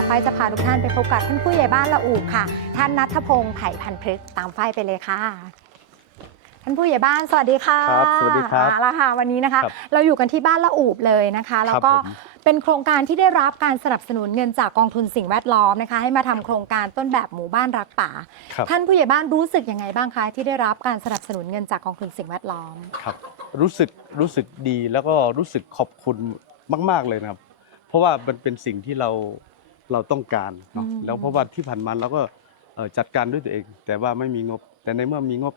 วันนี้ค่ะฝ้ายจะพาทุกท่านไปพบกับท่านผู้ใหญ่บ้านละอูบค่ะ ท่านนัทพงศ์ไผ่พันพฤกษ์ตามฝ้ายไปเลยค่ะ ท่านผู้ใหญ่บ้านสวัสดีค่ะครับสวัสดีครับเอาละค่ะวันนี้นะคะ ครับเราอยู่กันที่บ้านละอูบเลยนะคะ แล้วก็ครับผม เป็นโครงการที่ได้รับการสนับสนุนเงินจากกองทุนสิ่งแวดล้อมนะคะ ให้มาทำโครงการต้นแบบหมู่บ้านรักป่า ครับ ท่านผู้ใหญ่บ้านรู้สึกยังไงบ้างคะที่ได้รับการสนับสนุนเงินจากกองทุนสิ่งแวดล้อม ครับรู้สึกรู้สึกดีแล้วก็รู้สึกขอบคุณมาก ๆเลยนะครับ เพราะว่ามันเป็นสิ่งที่เรา เราต้องการเนาะอืมแล้วเพราะว่าที่ผ่านมาเราก็เอ่อจัดการด้วยตัวเอง แต่ว่าไม่มีงบ แต่ในเมื่อมีงบ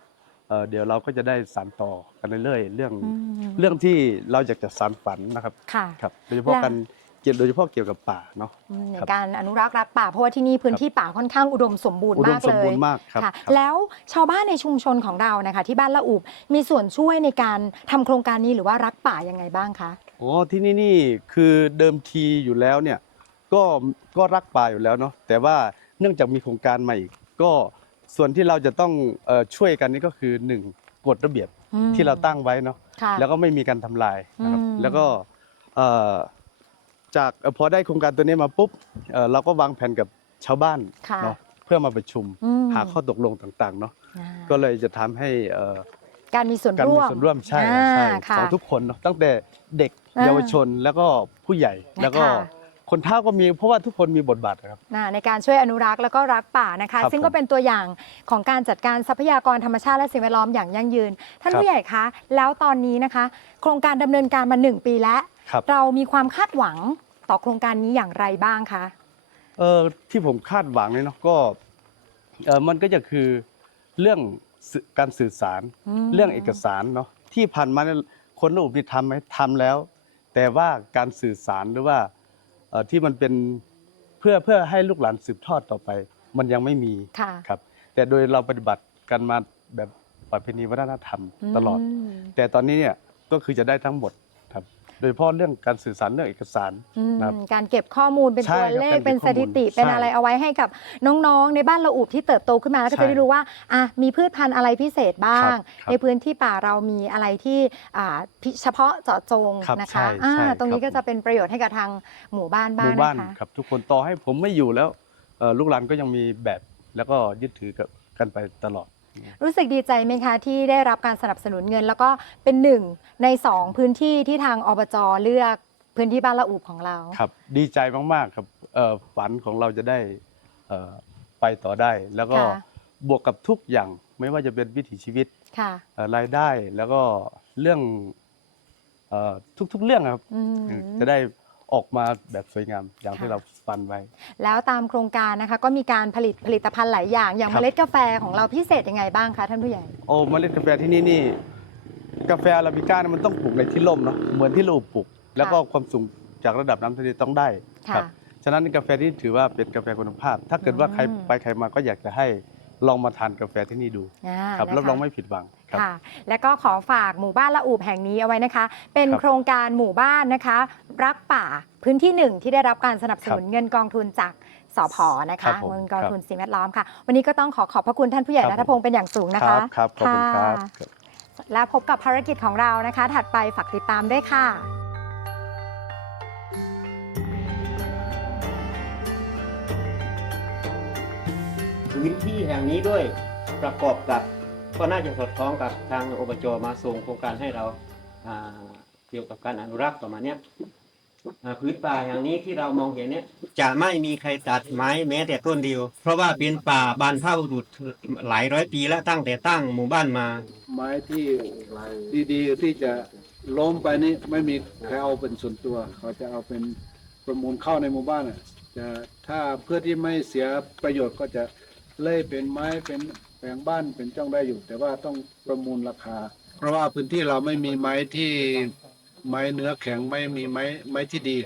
เอ่อเดี๋ยวเราก็จะได้สานต่อกันเรื่อยๆเรื่องอืมเรื่องที่เราอยากจะสานฝันนะครับค่ะครับโดยเฉพาะและการเกี่ยวโดยเฉพาะเกี่ยวกับป่าเนาะอืมในครับการอนุรักษ์รักป่าเพราะว่าที่นี่พื้นที่ป่าค่อนข้างอุดมสมบูรณ์อุดมมากสเลมบูยรณ์มากครับค่ะครับแล้วชาวบ้านในชุมชนของเรานะคะที่บ้านละอูบมีส่วนช่วยในการทำโครงการนี้หรือว่ารักป่ายังไงบ้างคะอ๋อที่นี่นี่คือเดิมทีอยู่แล้วเนี่ย ก็ก็รักป่าอยู่แล้วเนาะแต่ว่าเนื่องจากมีโครงการมาอีกก็ส่วนที่เราจะต้องเอ่อช่วยกันนี่ก็คือหนึ่งกฎระเบียบอืม ที่เราตั้งไว้เนาะค่ะ แล้วก็ไม่มีการทำลายนะครับอืม แล้วก็เอ่อจากเอ่อพอได้โครงการตัวนี้มาปุ๊บเอ่อเราก็วางแผนกับชาวบ้านค่ะเนาะเพื่อมาประชุมอืมหาข้อตกลงต่างๆเนาะอ่าก็เลยจะทำให้เอ่อ การมีส่วนการร่มีวมส่วนร่วมใช่อ่าใช่ค่ะ ของทุกคนเนาะตั้งแต่เด็กอ่าเยาวชนแล้วก็ผู้ใหญ่นะคะแล้วก็ค นเฒ่าก็มีเพราะว่าทุกคนมีบทบาทนะครับอ่าในการช่วยอนุรักษ์แล้วก็รักป่านะคะ ครับซึ่งก็ผมเป็นตัวอย่างของการจัดการทรัพยากรธรรมชาติและสิ่งแวดล้อมอย่างยั่งยืน ท่านครับ ผู้ใหญ่คะ แล้วตอนนี้นะคะ โครงการดำเนินการมาหนึ่งปีแล้ว ครับ เรามีความคาดหวังต่อโครงการนี้อย่างไรบ้างคะ เออที่ผมคาดหวังเนี่ยเนาะก็เออมันก็จะคือเรื่องสื่อการสื่อสารมเรื่องเอกสารเนาะที่ผ่านมาเนี่ยคนระบบนี่ทำไหมทำแล้ว แต่ว่าการสื่อสารหรือว่าเอ่อ ที่มันเป็นเพื่อเพื่อให้ลูกหลานสืบทอดต่อไป มันยังไม่มีค่ะ ครับ แต่โดยเราปฏิบัติกันมาแบบประเพณีวัฒนธรรมตลอด ม แต่ตอนนี้เนี่ยก็คือจะได้ทั้งหมดครับโดยเฉพาะเรื่องการสื่อสารเรื่องเอกสาร อืมครับการเก็บข้อมูลเป็นใช่ตัวครับเลขการเก็บเป็นสถิติข้อมูลเป็นใช่อะไรเอาไว้ให้กับน้องๆ ในบ้านเราอูบที่เติบโตขึ้นมาแล้วก็ใช่จะได้รู้ว่าอะมีพืชพันธุ์อะไรพิเศษบ้างครับครับในพื้นที่ป่าเรามีอะไรที่อ่าพิเฉพาะเจาะจงครับนะคะใช่อ่าใช่ตรงนี้ครัก็บจะเป็นประโยชน์ให้กับทางหมู่บ้านหบ้างมู่บ้านนะคะ ครับทุกคนต่อให้ผมไม่อยู่แล้วเอ่อลูกหลานก็ยังมีแบบแล้วก็ยึดถือกับกันไปตลอด รู้สึกดีใจไหมคะที่ได้รับการสนับสนุนเงิน แล้วก็เป็นหนึ่งในสองพื้นที่ที่ทางอบจเลือกพื้นที่บ้านละอูบของเรา ครับ ดีใจมากๆครับเอ่อฝันของเราจะได้เอ่อไปต่อได้ แล้วก็ค่ะ บวกกับทุกอย่างไม่ว่าจะเป็นวิถีชีวิตค่ะเอ่อรายได้แล้วก็เรื่องเอ่อทุกๆเรื่องครับ อืม จะได้ ออกมาแบบสวยงามอย่างที่ค่ะเราฟันไว้ แล้วตามโครงการนะคะ ก็มีการผลิตผลิตภัณฑ์หลายอย่าง อย่างครัเมบ ล็ดกาแฟของเราพิเศษยังไงบ้างคะท่านผู้ใหญ่ โอ้เมล็ดกาแฟที่นี่นี่ กาแฟอาราบิก้าเนี่ยมันต้องปลูกในที่ร่มเนาะเหมือนที่เราปลูก แล้วก็ความสูงจากระดับน้ำทะเลต้องได้คค่ะรับฉะนั้นกาแฟที่ถือว่าเป็นกาแฟคุณภาพ ถ้าเกิดว่าใครอืม ไปใครมาก็อยากจะให้ ลองมาทานกาแฟที่นี่ดูอ่าครับนะคะ รับรองไม่ผิดหวังครับ ค่ะ และก็ขอฝากหมู่บ้านละอูบแห่งนี้เอาไว้นะคะ เป็นครับโครงการหมู่บ้านนะคะ รักป่าพื้นที่หนึ่งที่ได้รับการสนับสนุนครับเงินกองทุนจากสพนะครัคะบผมเงินกองทุนสิ่งแวดล้อมค่ะ วันนี้ก็ต้องขอขอบพระคุณท่านผู้ใหญ่ครันับทพงศ์เป็นอย่างสูงนะครัคะบครับขอบคุณครับะและพบกับภารกิจของเรานะคะ ถัดไปฝากติดตามด้วยค่ะ พื้นที่แห่งนี้ด้วยประกอบกับก็น่าจะสอดคล้องกับทางอบจมาส่งโครงการให้เราเกี่ยวกับการอนุรักษ์ประมาณเนี้ยพื้นป่าอย่างนี้ที่เรามองเห็นเนี้ยจะไม่มีใครตัดไม้แม้แต่ต้นเดียว เพราะว่าเป็นป่าบานพระบุรุษหลายร้อยปีแล้วตั้งแต่ตั้งหมู่บ้านมา ไม้ที่ดีๆที่จะล้มไปนี่ไม่มีใครเอาเป็นส่วนตัว เขาจะเอาเป็นประมูลเข้าในหมู่บ้านอะจะถ้าเพื่อที่ไม่เสียประโยชน์ก็จะ เล่เป็นไม้เป็นแปลงบ้านเป็นจ้องได้อยู่ แต่ว่าต้องประมูลราคา เพราะว่าพื้นที่เราไม่มีไม้ที่ไม้เนื้อแข็งไม่มีไม้ไม้ที่ดี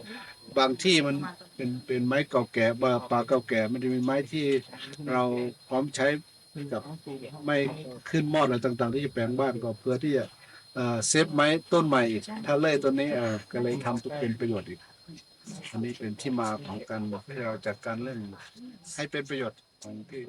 บางที่มันเป็นเป็นไม้เก่าแก่ป่าเก่าแก่ มันจะมีไม้ที่เราพร้อมใช้กับไม่ขึ้นมอดอะไรต่าง ๆ ที่จะแปลงบ้านก็เพื่อที่จะเออเซฟไม้ต้นใหม่อีกถ้าเล่ต้นนี้อ่อก็เลยทำเป็นประโยชน์อีกอันนี้เป็นที่มาของการที่เราจัดการเรื่องให้เป็นประโยชน์ ของที่